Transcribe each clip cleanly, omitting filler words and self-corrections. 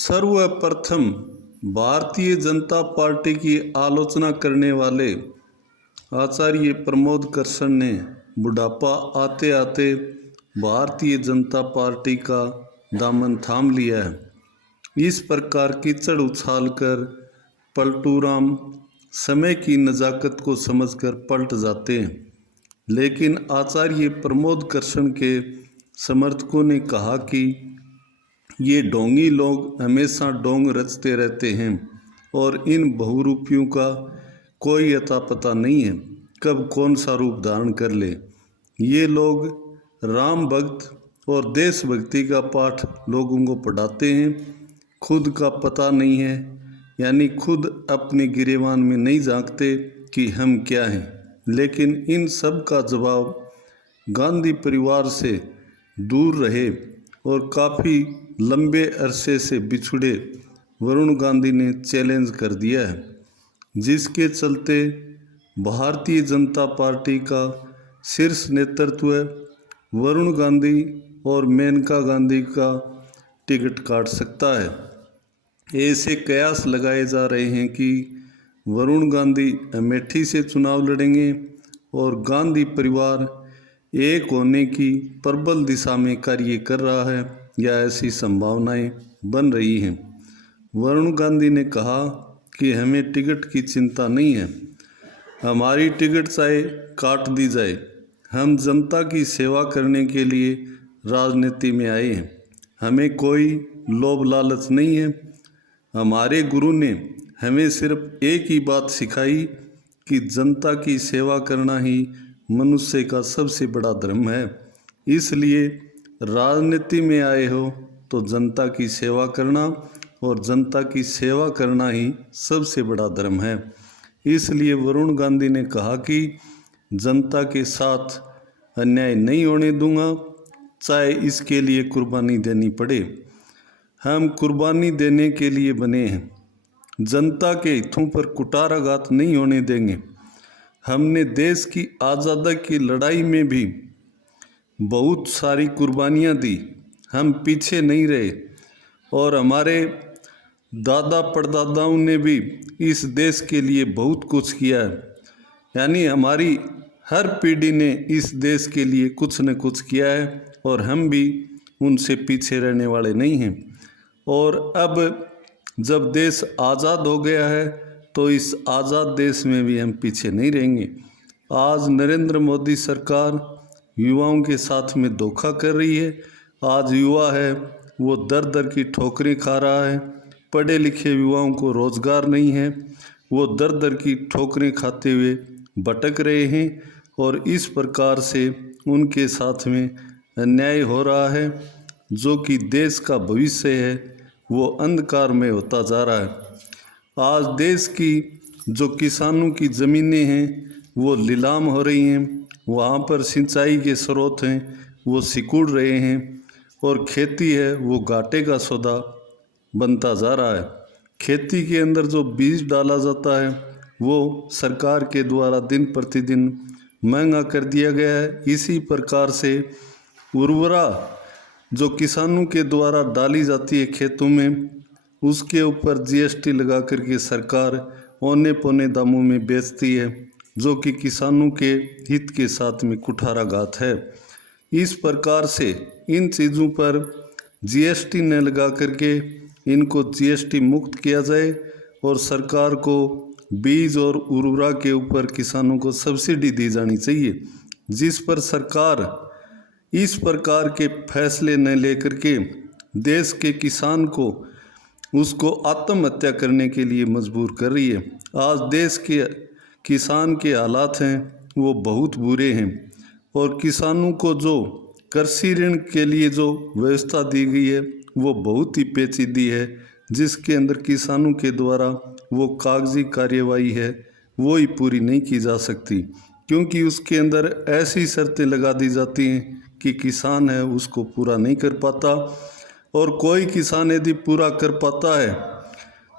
सर्वप्रथम भारतीय जनता पार्टी की आलोचना करने वाले आचार्य प्रमोद कृष्ण ने बुढ़ापा आते आते भारतीय जनता पार्टी का दामन थाम लिया है। इस प्रकार कीचड़ उछालकर पलटूराम समय की नज़ाकत को समझकर पलट जाते हैं। लेकिन आचार्य प्रमोद कृष्ण के समर्थकों ने कहा कि ये ढोंगी लोग हमेशा ढोंग रचते रहते हैं और इन बहुरूपियों का कोई अता पता नहीं है कब कौन सा रूप धारण कर ले। ये लोग राम भक्त और देशभक्ति का पाठ लोगों को पढ़ाते हैं, खुद का पता नहीं है, यानी खुद अपने गिरेबान में नहीं झांकते कि हम क्या हैं। लेकिन इन सब का जवाब गांधी परिवार से दूर रहे और काफ़ी लंबे अरसे से बिछुड़े वरुण गांधी ने चैलेंज कर दिया है, जिसके चलते भारतीय जनता पार्टी का शीर्ष नेतृत्व वरुण गांधी और मेनका गांधी का टिकट काट सकता है। ऐसे कयास लगाए जा रहे हैं कि वरुण गांधी अमेठी से चुनाव लड़ेंगे और गांधी परिवार एक होने की प्रबल दिशा में कार्य कर रहा है या ऐसी संभावनाएं बन रही हैं। वरुण गांधी ने कहा कि हमें टिकट की चिंता नहीं है, हमारी टिकट चाहे काट दी जाए, हम जनता की सेवा करने के लिए राजनीति में आए हैं, हमें कोई लोभ लालच नहीं है। हमारे गुरु ने हमें सिर्फ एक ही बात सिखाई कि जनता की सेवा करना ही मनुष्य का सबसे बड़ा धर्म है। इसलिए राजनीति में आए हो तो जनता की सेवा करना और जनता की सेवा करना ही सबसे बड़ा धर्म है। इसलिए वरुण गांधी ने कहा कि जनता के साथ अन्याय नहीं होने दूंगा, चाहे इसके लिए कुर्बानी देनी पड़े। हम कुर्बानी देने के लिए बने हैं, जनता के हितों पर कुठाराघात नहीं होने देंगे। हमने देश की आज़ादी की लड़ाई में भी बहुत सारी कुर्बानियाँ दी, हम पीछे नहीं रहे और हमारे दादा परदादाओं ने भी इस देश के लिए बहुत कुछ किया है। यानी हमारी हर पीढ़ी ने इस देश के लिए कुछ न कुछ किया है और हम भी उनसे पीछे रहने वाले नहीं हैं। और अब जब देश आज़ाद हो गया है तो इस आज़ाद देश में भी हम पीछे नहीं रहेंगे। आज नरेंद्र मोदी सरकार युवाओं के साथ में धोखा कर रही है। आज युवा है वो दर दर की ठोकरें खा रहा है, पढ़े लिखे युवाओं को रोज़गार नहीं है, वो दर दर की ठोकरें खाते हुए भटक रहे हैं और इस प्रकार से उनके साथ में अन्याय हो रहा है। जो कि देश का भविष्य है वो अंधकार में होता जा रहा है। आज देश की जो किसानों की ज़मीनें हैं वो नीलाम हो रही हैं, वहाँ पर सिंचाई के स्रोत हैं वो सिकुड़ रहे हैं और खेती है वो घाटे का सौदा बनता जा रहा है। खेती के अंदर जो बीज डाला जाता है वो सरकार के द्वारा दिन प्रतिदिन महंगा कर दिया गया है। इसी प्रकार से उर्वरा जो किसानों के द्वारा डाली जाती है खेतों में, उसके ऊपर जीएसटी लगा करके सरकार औने पौने दामों में बेचती है, जो कि किसानों के हित के साथ में कुठाराघात है। इस प्रकार से इन चीज़ों पर जीएसटी न लगा करके इनको जीएसटी मुक्त किया जाए और सरकार को बीज और उर्वरा के ऊपर किसानों को सब्सिडी दी जानी चाहिए। जिस पर सरकार इस प्रकार के फैसले न लेकर के देश के किसान को उसको आत्महत्या करने के लिए मजबूर कर रही है। आज देश के किसान के हालात हैं वो बहुत बुरे हैं और किसानों को जो कृषि ऋण के लिए जो व्यवस्था दी गई है वो बहुत ही पेचीदी है, जिसके अंदर किसानों के द्वारा वो कागजी कार्यवाही है वो ही पूरी नहीं की जा सकती, क्योंकि उसके अंदर ऐसी शर्तें लगा दी जाती हैं कि किसान है उसको पूरा नहीं कर पाता और कोई किसान यदि पूरा कर पाता है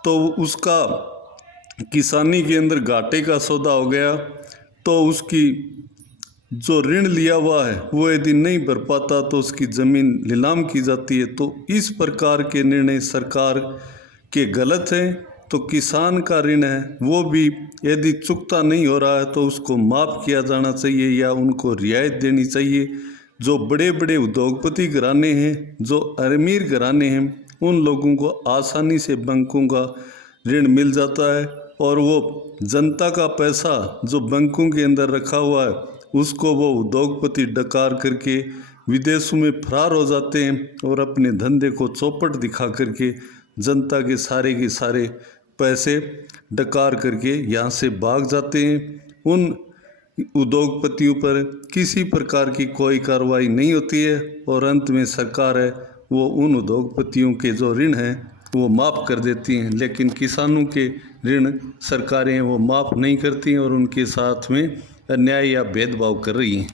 तो उसका किसानी के अंदर घाटे का सौदा हो गया तो उसकी जो ऋण लिया हुआ है वो यदि नहीं भर पाता तो उसकी ज़मीन नीलाम की जाती है। तो इस प्रकार के निर्णय सरकार के गलत हैं। तो किसान का ऋण है वो भी यदि चुकता नहीं हो रहा है तो उसको माफ़ किया जाना चाहिए या उनको रियायत देनी चाहिए। जो बड़े बड़े उद्योगपति घराने हैं, जो अमीर घराने हैं, उन लोगों को आसानी से बैंकों का ऋण मिल जाता है और वो जनता का पैसा जो बैंकों के अंदर रखा हुआ है उसको वो उद्योगपति डकार करके विदेशों में फरार हो जाते हैं और अपने धंधे को चौपट दिखा करके जनता के सारे पैसे डकार करके यहाँ से भाग जाते हैं। उन उद्योगपतियों पर किसी प्रकार की कोई कार्रवाई नहीं होती है और अंत में सरकार है वो उन उद्योगपतियों के जो ऋण हैं वो माफ़ कर देती हैं, लेकिन किसानों के ऋण सरकारें वो माफ़ नहीं करती हैं और उनके साथ में अन्याय या भेदभाव कर रही हैं।